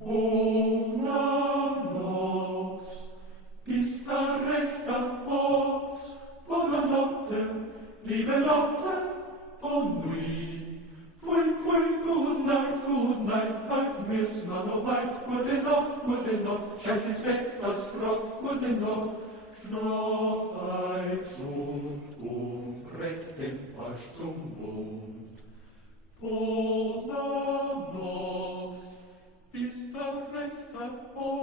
Bona nox, bist da rechter Box, bona notte, liebe Lotte, bon nuit. Pfui, good night, halt mir's na no weit, gute Nacht, scheiß ins Bett, das Grott, gute Nacht, schlaf und umkrieg den Arsch zum Mund. Bona nox, bist da rechter Box,